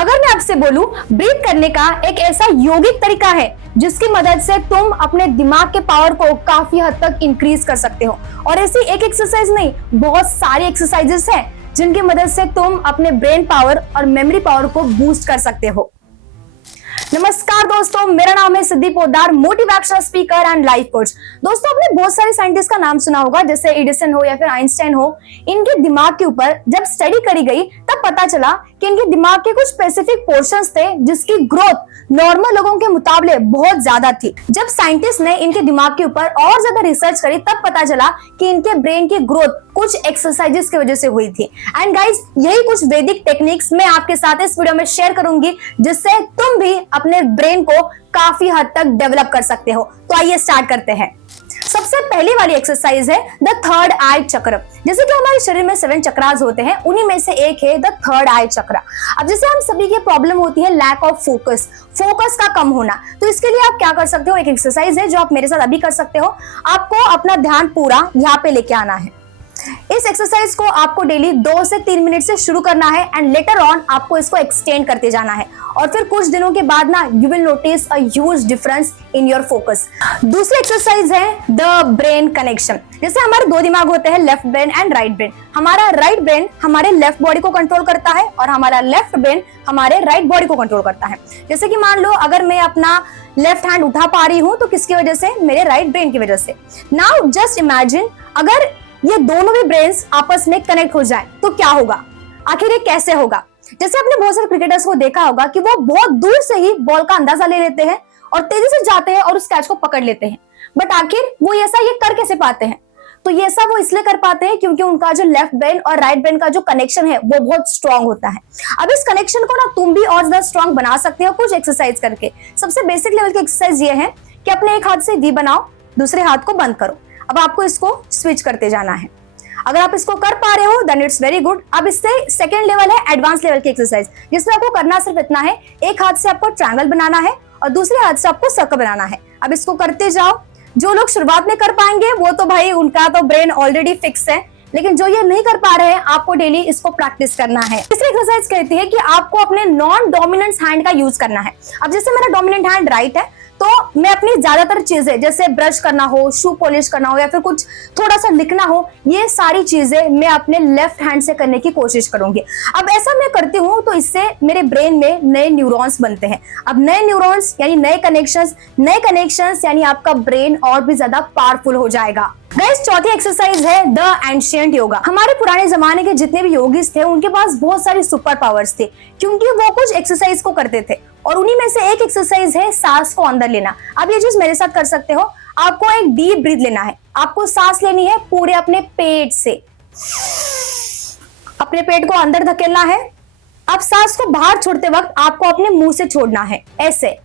अगर मैं आपसे बोलूं, ब्रीथ करने का एक ऐसा यौगिक तरीका है जिसकी मदद से तुम अपने दिमाग के पावर को काफी हद तक इंक्रीज कर सकते हो। और ऐसी एक एक्सरसाइज नहीं, बहुत सारी एक्सरसाइजेस हैं जिनकी मदद से तुम अपने ब्रेन पावर और मेमोरी पावर को बूस्ट कर सकते हो। नमस्कार दोस्तों, मेरा नाम है Siddhi Poddar, motivational speaker and life coach. दोस्तों, आपने बहुत सारे साइंटिस्ट का नाम सुना होगा, जैसे एडिसन हो या फिर आइंस्टाइन हो। इनके दिमाग के ऊपर जब स्टडी करी गई तब पता चला कि इनके दिमाग के कुछ स्पेसिफिक पोर्शंस थे जिसकी ग्रोथ नॉर्मल लोगों के मुकाबले बहुत ज्यादा थी। जब साइंटिस्ट ने इनके दिमाग के ऊपर और ज्यादा रिसर्च करी तब पता चला कि इनके ब्रेन की ग्रोथ कुछ एक्सरसाइजेस की वजह से हुई थी। एंड गाइस, यही कुछ वैदिक टेक्निक्स मैं आपके साथ इस वीडियो में शेयर करूंगी जिससे तुम भी अपने ब्रेन को काफी हद तक डेवलप कर सकते हो। तो आइए स्टार्ट करते हैं। सबसे पहली वाली एक्सरसाइज है द थर्ड आई चक्र। जैसे कि हमारे शरीर में 7 चक्रास होते हैं, उन्हीं में से एक है द थर्ड आई चक्र। अब जैसे हम सभी की प्रॉब्लम होती है लैक ऑफ फोकस का कम होना, तो इसके लिए आप क्या कर सकते हो, एक एक्सरसाइज है जो आप मेरे साथ अभी कर सकते हो। आपको अपना ध्यान पूरा यहाँ पे लेके आना है। इस एक्सरसाइज को आपको डेली 2 से 3 मिनट से शुरू करना है एंड लेटर ऑन आपको इसको एक्सटेंड करते जाना है। और फिर कुछ दिनों के बाद ना you will notice a huge difference in your focus. दूसरी एक्सरसाइज है द ब्रेन कनेक्शन। जैसे हमारे 2 दिमाग होते हैं, left brain and right brain. हमारा राइट ब्रेन हमारे लेफ्ट बॉडी को कंट्रोल करता है और हमारा लेफ्ट ब्रेन हमारे राइट बॉडी को कंट्रोल करता है। जैसे कि मान लो अगर मैं अपना लेफ्ट हैंड उठा पा रही हूं तो किसकी वजह से, मेरे राइट ब्रेन की वजह से। नाउ जस्ट इमेजिन अगर ये दोनों भी ब्रेन्स आपस में कनेक्ट हो जाए तो क्या होगा। आखिर ये कैसे होगा। जैसे आपने बहुत सारे क्रिकेटर्स को देखा होगा कि वो बहुत दूर से ही बॉल का अंदाजा ले लेते हैं और तेजी से जाते हैं और उस कैच को पकड़ लेते हैं, बट आखिर वो ऐसा ये कर कैसे पाते हैं। तो ये सब वो इसलिए कर पाते हैं क्योंकि उनका जो लेफ्ट ब्रेन और राइट ब्रेन का जो कनेक्शन है वो बहुत स्ट्रांग होता है। अब इस कनेक्शन को ना तुम भी और ज्यादा स्ट्रांग बना सकते हो कुछ एक्सरसाइज करके। सबसे बेसिक लेवल की एक्सरसाइज ये है कि अपने एक हाथ से वी बनाओ, दूसरे हाथ को बंद करो। अब आपको इसको स्विच करते जाना है। अगर आप इसको कर पा रहे हो देन इट्स वेरी गुड। अब इससे सेकंड लेवल है एडवांस लेवल की एक्सरसाइज, जिसमें आपको करना सिर्फ इतना है, एक हाथ से आपको ट्रायंगल बनाना है और दूसरे हाथ से आपको सर्कल बनाना है। अब इसको करते जाओ। जो लोग शुरुआत में कर पाएंगे वो तो भाई उनका तो ब्रेन ऑलरेडी फिक्स है, लेकिन जो ये नहीं कर पा रहे हैं आपको डेली इसको प्रैक्टिस करना है। तीसरी एक्सरसाइज कहती है कि आपको अपने नॉन डोमिनेंट हैंड का यूज करना है। अब जैसे मेरा डोमिनेंट हैंड राइट है तो मैं अपनी ज्यादातर चीजें जैसे ब्रश करना हो, शू पॉलिश करना हो या फिर कुछ थोड़ा सा लिखना हो, ये सारी चीजें मैं अपने लेफ्ट हैंड से करने की कोशिश करूंगी। अब ऐसा मैं करती हूँ तो इससे मेरे ब्रेन में नए न्यूरॉन्स बनते हैं। अब नए न्यूरॉन्स यानी नए कनेक्शंस यानी आपका ब्रेन और भी ज्यादा पावरफुल हो जाएगा। गाइस, चौथी एक्सरसाइज है द एंशिएंट योगा। हमारे पुराने जमाने के जितने भी योगीज थे उनके पास बहुत सारी सुपर पावर्स थे क्योंकि वो कुछ एक्सरसाइज को करते थे और उन्हीं में से एक एक्सरसाइज है सांस को अंदर लेना। अब ये चीज मेरे साथ कर सकते हो। आपको एक डीप ब्रीथ लेना है, आपको सांस लेनी है पूरे अपने पेट से, अपने पेट को अंदर धकेलना है। अब सांस को बाहर छोड़ते वक्त आपको अपने मुंह से छोड़ना है, ऐसे।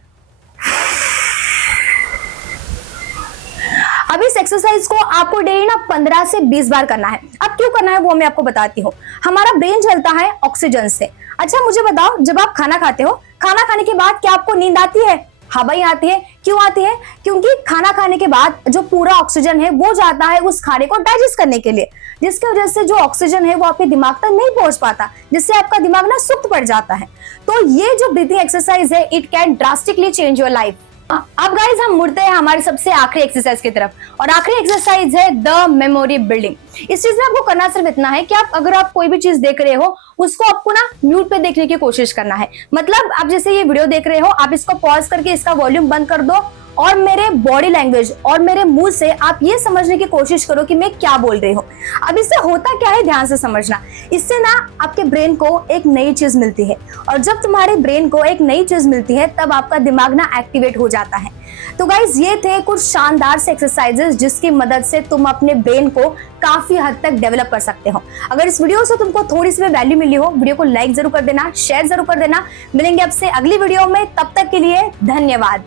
अब इस एक्सरसाइज को आपको डेली ना 15 से 20 बार करना है। अब क्यों करना है वो मैं आपको बताती हूँ। हमारा ब्रेन चलता है ऑक्सीजन से। अच्छा मुझे बताओ, जब आप खाना खाते हो, खाना खाने के बाद क्या आपको नींद आती है? हाँ भाई आती है। क्यों आती है? क्योंकि खाना खाने के बाद जो पूरा ऑक्सीजन है वो जाता है उस खाने को डाइजेस्ट करने के लिए, जिसकी वजह से जो ऑक्सीजन है वो आपके दिमाग तक नहीं पहुंच पाता, जिससे आपका दिमाग ना सुस्त पड़ जाता है। तो ये जो ब्रीथिंग एक्सरसाइज है it can drastically change your life. अब गाइज हम मुड़ते हैं हमारी सबसे आखिरी एक्सरसाइज की तरफ, और आखिरी एक्सरसाइज है द मेमोरी बिल्डिंग। इस चीज में आपको करना सिर्फ इतना है कि अगर आप कोई भी चीज देख रहे हो उसको आपको ना म्यूट पे देखने की कोशिश करना है। मतलब आप जैसे ये वीडियो देख रहे हो, आप इसको पॉज करके इसका वॉल्यूम बंद कर दो और मेरे बॉडी लैंग्वेज और मेरे मुंह से आप ये समझने की कोशिश करो कि मैं क्या बोल रही हूँ। अब इससे होता क्या है, ध्यान से समझना। इससे ना आपके ब्रेन को एक नई चीज मिलती है, और जब तुम्हारे ब्रेन को एक नई चीज मिलती है तब आपका दिमाग ना एक्टिवेट हो जाता है। तो गाइज ये थे कुछ शानदार से एक्सरसाइजेस जिसकी मदद से तुम अपने ब्रेन को काफी हद तक डेवलप कर सकते हो। अगर इस वीडियो से तुमको थोड़ी सी वैल्यू मिली हो, वीडियो को लाइक जरूर कर देना, शेयर जरूर कर देना। मिलेंगे आपसे अगली वीडियो में, तब तक के लिए धन्यवाद।